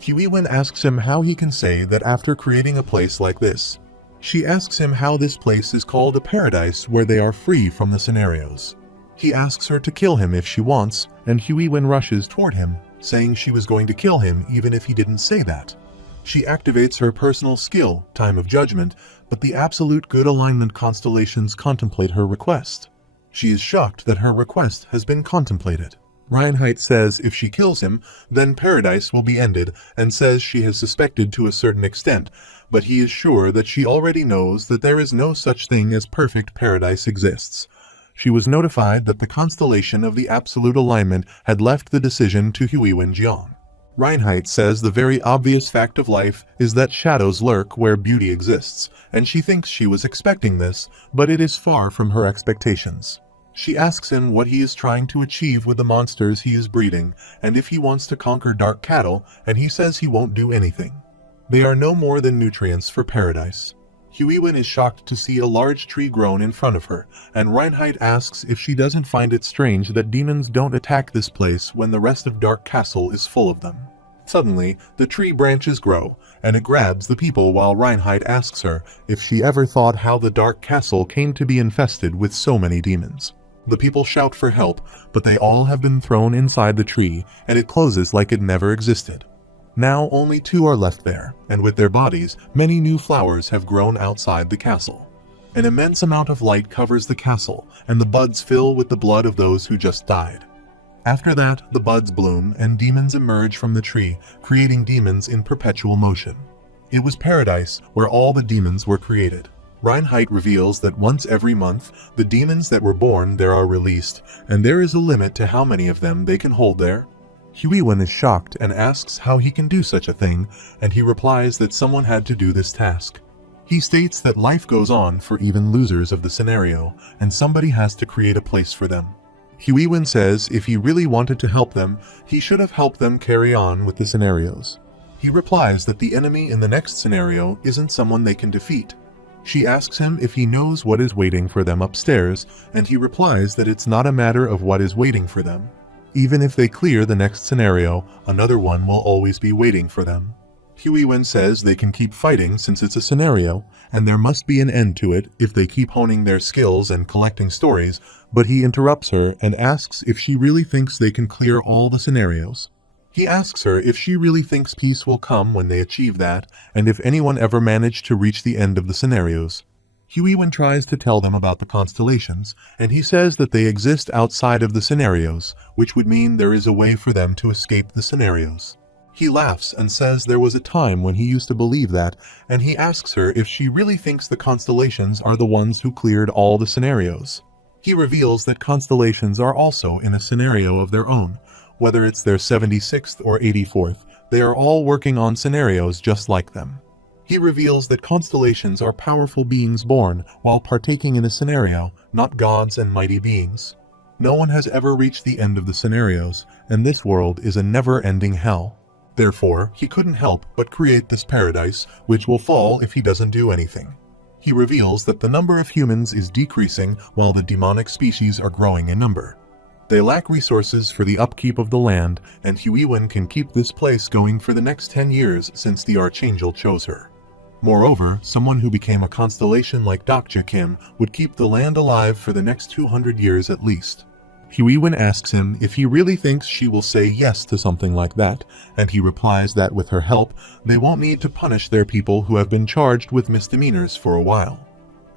Huiwen asks him how he can say that after creating a place like this. She asks him how this place is called a paradise where they are free from the scenarios. He asks her to kill him if she wants, and Huiwen rushes toward him, saying she was going to kill him even if he didn't say that. She activates her personal skill, Time of Judgment, but the absolute good alignment constellations contemplate her request. She is shocked that her request has been contemplated. Reinhardt says if she kills him, then paradise will be ended, and says she has suspected to a certain extent, but he is sure that she already knows that there is no such thing as perfect paradise exists. She was notified that the constellation of the absolute alignment had left the decision to Huiwen Jiang. Reinhardt says the very obvious fact of life is that shadows lurk where beauty exists, and she thinks she was expecting this, but it is far from her expectations. She asks him what he is trying to achieve with the monsters he is breeding, and if he wants to conquer dark cattle, and he says he won't do anything. They are no more than nutrients for paradise. Huiwen is shocked to see a large tree grown in front of her, and Reinhardt asks if she doesn't find it strange that demons don't attack this place when the rest of Dark Castle is full of them. Suddenly, the tree branches grow, and it grabs the people while Reinhardt asks her if she ever thought how the Dark Castle came to be infested with so many demons. The people shout for help, but they all have been thrown inside the tree, and it closes like it never existed. Now only 2 are left there, and with their bodies, many new flowers have grown outside the castle. An immense amount of light covers the castle, and the buds fill with the blood of those who just died. After that, the buds bloom, and demons emerge from the tree, creating demons in perpetual motion. It was paradise where all the demons were created. Reinhardt reveals that once every month, the demons that were born there are released, and there is a limit to how many of them they can hold there. Huiwen is shocked and asks how he can do such a thing, and he replies that someone had to do this task. He states that life goes on for even losers of the scenario, and somebody has to create a place for them. Huiwen says if he really wanted to help them, he should have helped them carry on with the scenarios. He replies that the enemy in the next scenario isn't someone they can defeat. She asks him if he knows what is waiting for them upstairs, and he replies that it's not a matter of what is waiting for them. Even if they clear the next scenario, another one will always be waiting for them. Huiwen says they can keep fighting since it's a scenario, and there must be an end to it if they keep honing their skills and collecting stories, but he interrupts her and asks if she really thinks they can clear all the scenarios. He asks her if she really thinks peace will come when they achieve that, and if anyone ever managed to reach the end of the scenarios. Huiwen tries to tell them about the constellations, and he says that they exist outside of the scenarios, which would mean there is a way for them to escape the scenarios. He laughs and says there was a time when he used to believe that, and he asks her if she really thinks the constellations are the ones who cleared all the scenarios. He reveals that constellations are also in a scenario of their own. Whether it's their 76th or 84th, they are all working on scenarios just like them. He reveals that constellations are powerful beings born while partaking in a scenario, not gods and mighty beings. No one has ever reached the end of the scenarios, and this world is a never-ending hell. Therefore, he couldn't help but create this paradise, which will fall if he doesn't do anything. He reveals that the number of humans is decreasing while the demonic species are growing in number. They lack resources for the upkeep of the land, and Huiwen can keep this place going for the next 10 years since the Archangel chose her. Moreover, someone who became a constellation like Dr. Kim would keep the land alive for the next 200 years at least. Huiwen asks him if he really thinks she will say yes to something like that, and he replies that with her help, they won't need to punish their people who have been charged with misdemeanors for a while.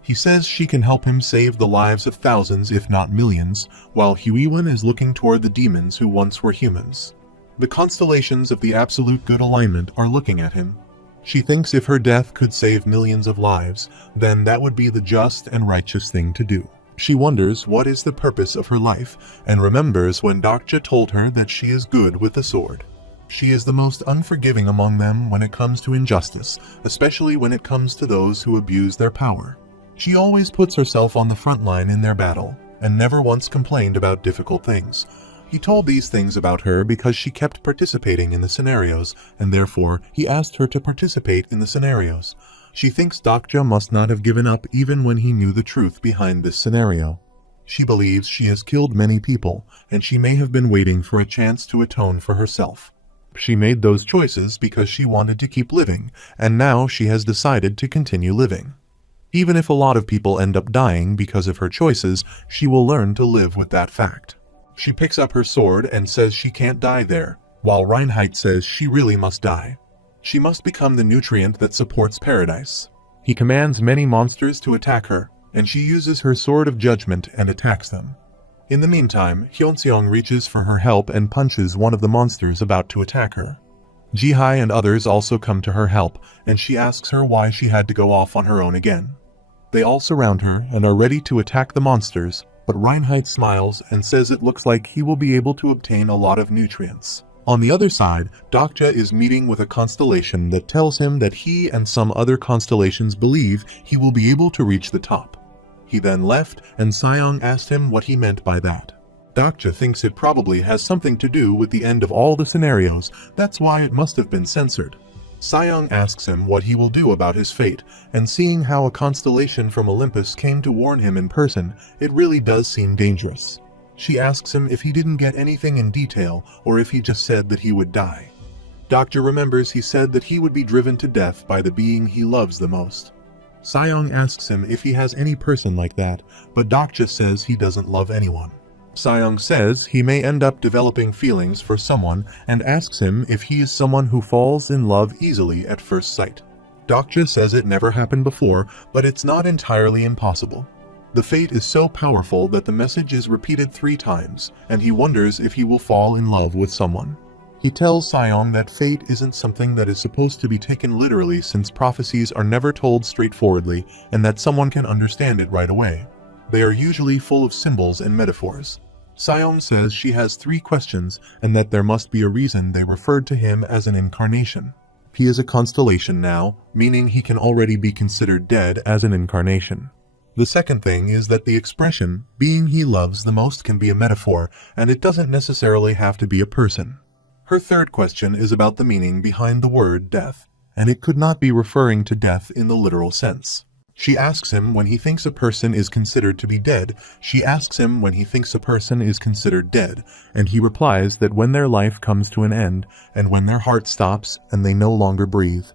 He says she can help him save the lives of thousands if not millions, while Huiwen is looking toward the demons who once were humans. The constellations of the absolute good alignment are looking at him. She thinks if her death could save millions of lives, then that would be the just and righteous thing to do. She wonders what is the purpose of her life, and remembers when Dokja told her that she is good with the sword. She is the most unforgiving among them when it comes to injustice, especially when it comes to those who abuse their power. She always puts herself on the front line in their battle, and never once complained about difficult things. He told these things about her because she kept participating in the scenarios, and therefore he asked her to participate in the scenarios. She thinks Dokja must not have given up even when he knew the truth behind this scenario. She believes she has killed many people, and she may have been waiting for a chance to atone for herself. She made those choices because she wanted to keep living, and now she has decided to continue living. Even if a lot of people end up dying because of her choices, she will learn to live with that fact. She picks up her sword and says she can't die there, while Reinhardt says she really must die. She must become the nutrient that supports paradise. He commands many monsters to attack her, and she uses her sword of judgment and attacks them. In the meantime, Hyunseong reaches for her help and punches one of the monsters about to attack her. Jihai and others also come to her help, and she asks her why she had to go off on her own again. They all surround her and are ready to attack the monsters, but Reinhardt smiles and says it looks like he will be able to obtain a lot of nutrients. On the other side, Dokja is meeting with a constellation that tells him that he and some other constellations believe he will be able to reach the top. He then left, and Seong asked him what he meant by that. Dokja thinks it probably has something to do with the end of all the scenarios, that's why it must have been censored. Seong asks him what he will do about his fate, and seeing how a constellation from Olympus came to warn him in person, it really does seem dangerous. She asks him if he didn't get anything in detail, or if he just said that he would die. Dokja remembers he said that he would be driven to death by the being he loves the most. Seong asks him if he has any person like that, but Dokja says he doesn't love anyone. Seong says he may end up developing feelings for someone and asks him if he is someone who falls in love easily at first sight. Dokja says it never happened before, but it's not entirely impossible. The fate is so powerful that the message is repeated 3 times, and he wonders if he will fall in love with someone. He tells Seong that fate isn't something that is supposed to be taken literally since prophecies are never told straightforwardly and that someone can understand it right away. They are usually full of symbols and metaphors. Seong says she has 3 questions and that there must be a reason they referred to him as an incarnation. He is a constellation now, meaning he can already be considered dead as an incarnation. The second thing is that the expression, being he loves the most, can be a metaphor, and it doesn't necessarily have to be a person. Her third question is about the meaning behind the word death, and it could not be referring to death in the literal sense. She asks him when he thinks a person is considered to be dead, and he replies that when their life comes to an end, and when their heart stops and they no longer breathe.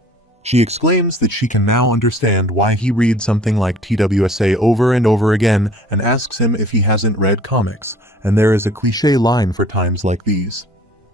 She exclaims that she can now understand why he reads something like TWSA over and over again and asks him if he hasn't read comics, and there is a cliché line for times like these.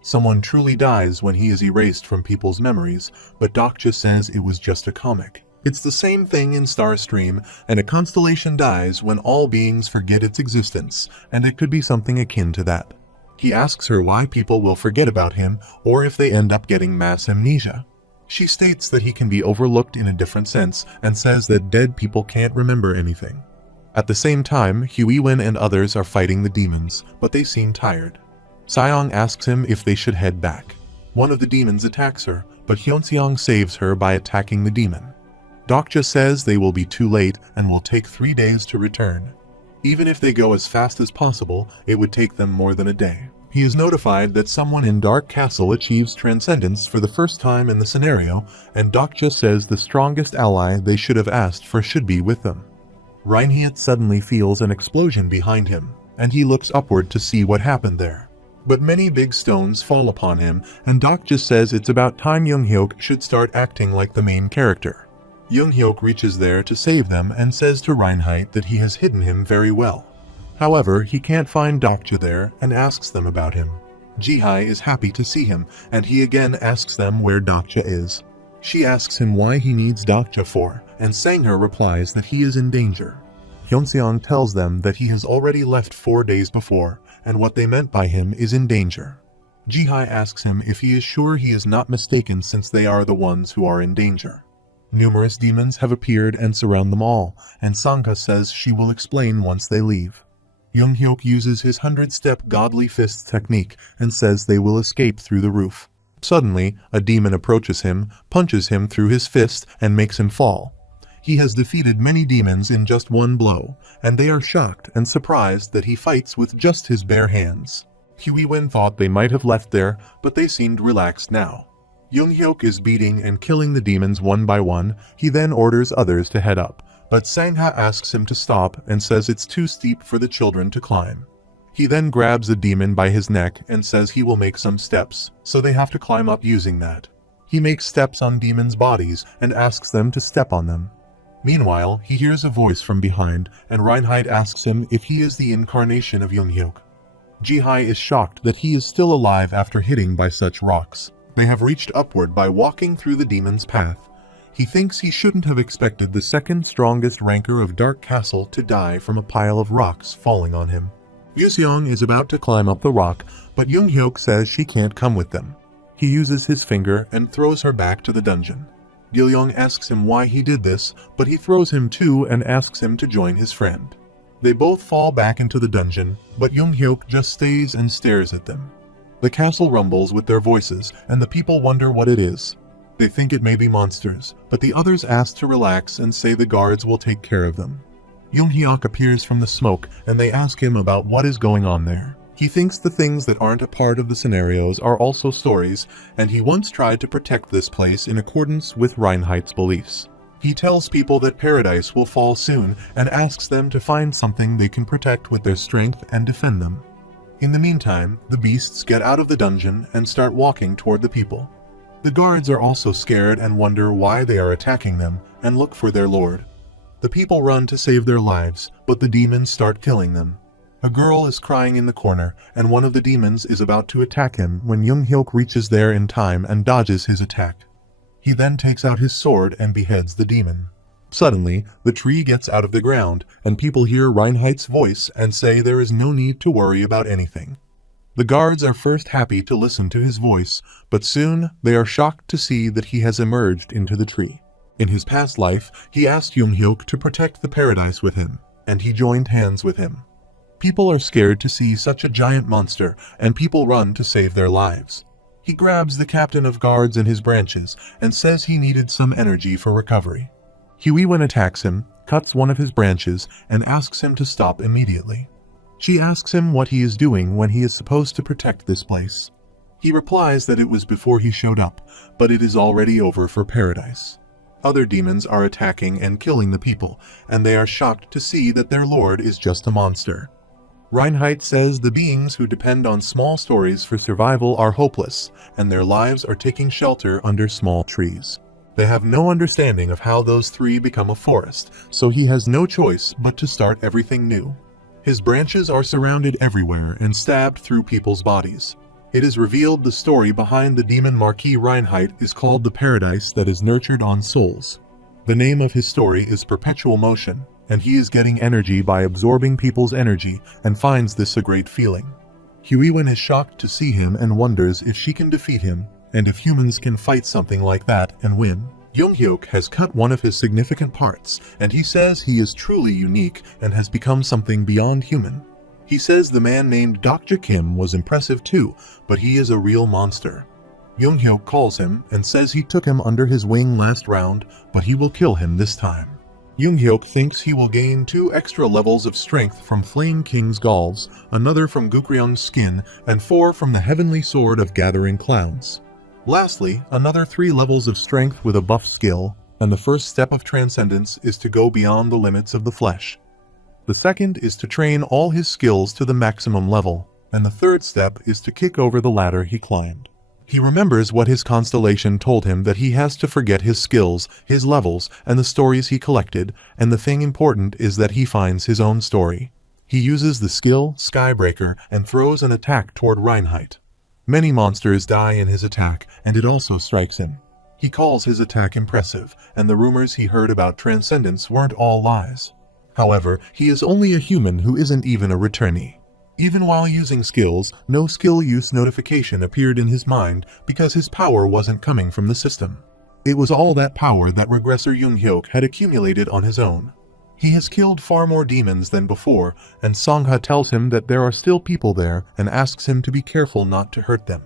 Someone truly dies when he is erased from people's memories, but Dokja says it was just a comic. It's the same thing in Starstream, and a constellation dies when all beings forget its existence, and it could be something akin to that. He asks her why people will forget about him, or if they end up getting mass amnesia. She states that he can be overlooked in a different sense, and says that dead people can't remember anything. At the same time, Huiwen and others are fighting the demons, but they seem tired. Seong asks him if they should head back. One of the demons attacks her, but Hyunseong saves her by attacking the demon. Dokja says they will be too late and will take 3 days to return. Even if they go as fast as possible, it would take them more than a day. He is notified that someone in Dark Castle achieves transcendence for the first time in the scenario, and Dokja says the strongest ally they should have asked for should be with them. Reinhardt suddenly feels an explosion behind him, and he looks upward to see what happened there. But many big stones fall upon him, and Dokja says it's about time Younghyuk should start acting like the main character. Younghyuk reaches there to save them and says to Reinhardt that he has hidden him very well. However, he can't find Dokja there and asks them about him. Jihai is happy to see him, and he again asks them where Dokja is. She asks him why he needs Dokja for, and Sangha replies that he is in danger. Hyunseong tells them that he has already left 4 days before, and what they meant by him is in danger. Jihai asks him if he is sure he is not mistaken since they are the ones who are in danger. Numerous demons have appeared and surround them all, and Sangha says she will explain once they leave. Younghyuk uses his 100-step godly fist technique and says they will escape through the roof. Suddenly, a demon approaches him, punches him through his fist, and makes him fall. He has defeated many demons in just one blow, and they are shocked and surprised that he fights with just his bare hands. Huiwen thought they might have left there, but they seemed relaxed now. Younghyuk is beating and killing the demons one by one. He then orders others to head up, but Sangha asks him to stop and says it's too steep for the children to climb. He then grabs a demon by his neck and says he will make some steps, so they have to climb up using that. He makes steps on demons' bodies and asks them to step on them. Meanwhile, he hears a voice from behind, and Reinhardt asks him if he is the incarnation of Junghyuk. Jihai is shocked that he is still alive after hitting by such rocks. They have reached upward by walking through the demon's path. He thinks he shouldn't have expected the second strongest ranker of Dark Castle to die from a pile of rocks falling on him. Yuseong is about to climb up the rock, but Junghyuk says she can't come with them. He uses his finger and throws her back to the dungeon. Gilyoung asks him why he did this, but he throws him too and asks him to join his friend. They both fall back into the dungeon, but Junghyuk just stays and stares at them. The castle rumbles with their voices, and the people wonder what it is. They think it may be monsters, but the others ask to relax and say the guards will take care of them. Junghyuk appears from the smoke, and they ask him about what is going on there. He thinks the things that aren't a part of the scenarios are also stories, and he once tried to protect this place in accordance with Reinhardt's beliefs. He tells people that paradise will fall soon and asks them to find something they can protect with their strength and defend them. In the meantime, the beasts get out of the dungeon and start walking toward the people. The guards are also scared and wonder why they are attacking them and look for their lord. The people run to save their lives, but the demons start killing them. A girl is crying in the corner, and one of the demons is about to attack him when Junghyuk reaches there in time and dodges his attack. He then takes out his sword and beheads the demon. Suddenly, the tree gets out of the ground, and people hear Reinhardt's voice and say there is no need to worry about anything. The guards are first happy to listen to his voice, but soon they are shocked to see that he has emerged into the tree. In his past life, he asked Junghyuk to protect the paradise with him, and he joined hands with him. People are scared to see such a giant monster, and people run to save their lives. He grabs the captain of guards in his branches and says he needed some energy for recovery. Huiwen attacks him, cuts one of his branches, and asks him to stop immediately. She asks him what he is doing when he is supposed to protect this place. He replies that it was before he showed up, but it is already over for paradise. Other demons are attacking and killing the people, and they are shocked to see that their lord is just a monster. Reinhardt says the beings who depend on small stories for survival are hopeless, and their lives are taking shelter under small trees. They have no understanding of how those three become a forest, so he has no choice but to start everything new. His branches are surrounded everywhere and stabbed through people's bodies. It is revealed the story behind the demon Marquis Reinhardt is called the paradise that is nurtured on souls. The name of his story is Perpetual Motion, and he is getting energy by absorbing people's energy and finds this a great feeling. Huiwen is shocked to see him and wonders if she can defeat him, and if humans can fight something like that and win. Junghyuk has cut one of his significant parts, and he says he is truly unique and has become something beyond human. He says the man named Dr. Kim was impressive too, but he is a real monster. Junghyuk calls him and says he took him under his wing last round, but he will kill him this time. Junghyuk thinks he will gain 2 extra levels of strength from Flame King's galls, another from Gukryung's skin, and 4 from the Heavenly Sword of Gathering Clouds. Lastly, another 3 levels of strength with a buff skill, and the first step of transcendence is to go beyond the limits of the flesh. The second is to train all his skills to the maximum level, and the third step is to kick over the ladder he climbed. He remembers what his constellation told him, that he has to forget his skills, his levels, and the stories he collected, and the thing important is that he finds his own story. He uses the skill Skybreaker and throws an attack toward Reinhardt. Many monsters die in his attack, and it also strikes him. He calls his attack impressive, and the rumors he heard about transcendence weren't all lies. However, he is only a human who isn't even a returnee. Even while using skills, no skill use notification appeared in his mind because his power wasn't coming from the system. It was all that power that regressor Junghyuk had accumulated on his own. He has killed far more demons than before, and Songha tells him that there are still people there and asks him to be careful not to hurt them.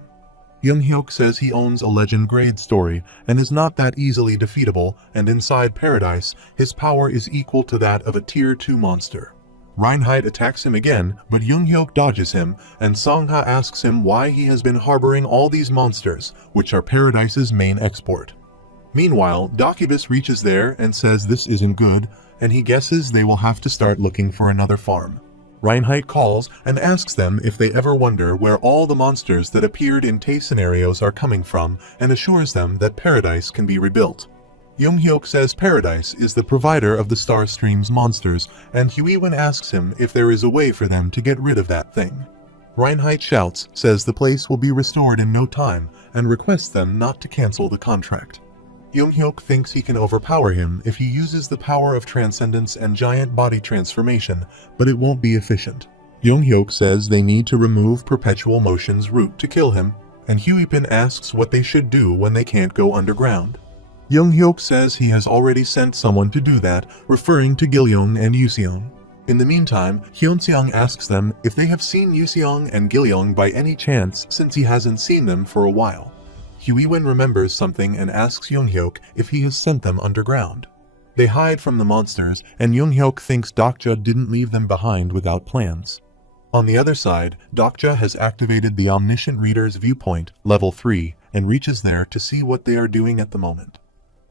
Junghyuk says he owns a legend grade story and is not that easily defeatable, and inside paradise, his power is equal to that of a tier 2 monster. Reinhardt attacks him again, but Junghyuk dodges him, and Songha asks him why he has been harboring all these monsters, which are paradise's main export. Meanwhile, Docubus reaches there and says this isn't good, and he guesses they will have to start looking for another farm. Reinhardt calls and asks them if they ever wonder where all the monsters that appeared in Tay scenarios are coming from and assures them that Paradise can be rebuilt. Young-hyuk says Paradise is the provider of the Star Stream's monsters, and Huiwen asks him if there is a way for them to get rid of that thing. Reinhardt shouts, says the place will be restored in no time, and requests them not to cancel the contract. Young-hyuk thinks he can overpower him if he uses the power of transcendence and giant body transformation, but it won't be efficient. Young-hyuk says they need to remove Perpetual Motion's route to kill him, and Huipin asks what they should do when they can't go underground. Young-hyuk says he has already sent someone to do that, referring to Gilyoung and Yuseong. In the meantime, Hyunseong asks them if they have seen Yuseong and Gilyoung by any chance since he hasn't seen them for a while. Huiwen remembers something and asks Young-hyuk if he has sent them underground. They hide from the monsters, and Young-hyuk thinks Dokja didn't leave them behind without plans. On the other side, Dokja has activated the Omniscient Reader's Viewpoint, level 3, and reaches there to see what they are doing at the moment.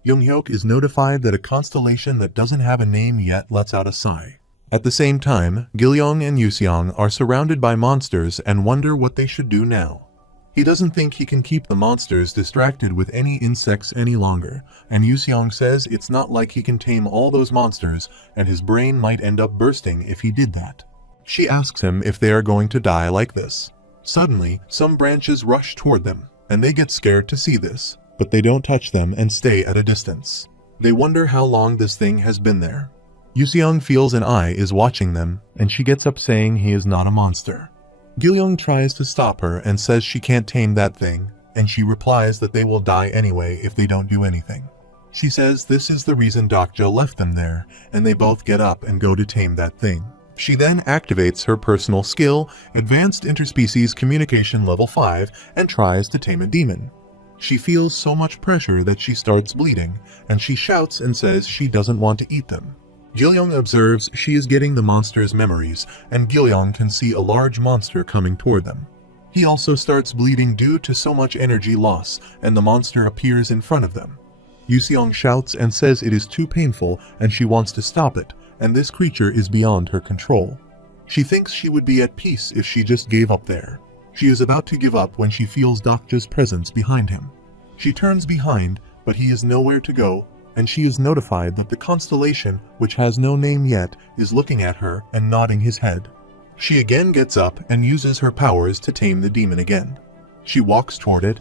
Young-hyuk is notified that a constellation that doesn't have a name yet lets out a sigh. At the same time, Gilyoung and Yuseong are surrounded by monsters and wonder what they should do now. He doesn't think he can keep the monsters distracted with any insects any longer, and Yuseong says it's not like he can tame all those monsters, and his brain might end up bursting if he did that. She asks him if they are going to die like this. Suddenly, some branches rush toward them, and they get scared to see this, but they don't touch them and stay at a distance. They wonder how long this thing has been there. Yuseong feels an eye is watching them, and she gets up saying he is not a monster. Gilyoung tries to stop her and says she can't tame that thing, and she replies that they will die anyway if they don't do anything. She says this is the reason Dokja left them there, and they both get up and go to tame that thing. She then activates her personal skill, Advanced Interspecies Communication level 5, and tries to tame a demon. She feels so much pressure that she starts bleeding, and she shouts and says she doesn't want to eat them. Gilyoung observes she is getting the monster's memories, and Gilyoung can see a large monster coming toward them. He also starts bleeding due to so much energy loss, and the monster appears in front of them. Yuseong shouts and says it is too painful and she wants to stop it, and this creature is beyond her control. She thinks she would be at peace if she just gave up there. She is about to give up when she feels Dokja's presence behind him. She turns behind, but he is nowhere to go, and she is notified that the constellation, which has no name yet, is looking at her and nodding his head. She again gets up and uses her powers to tame the demon again. She walks toward it,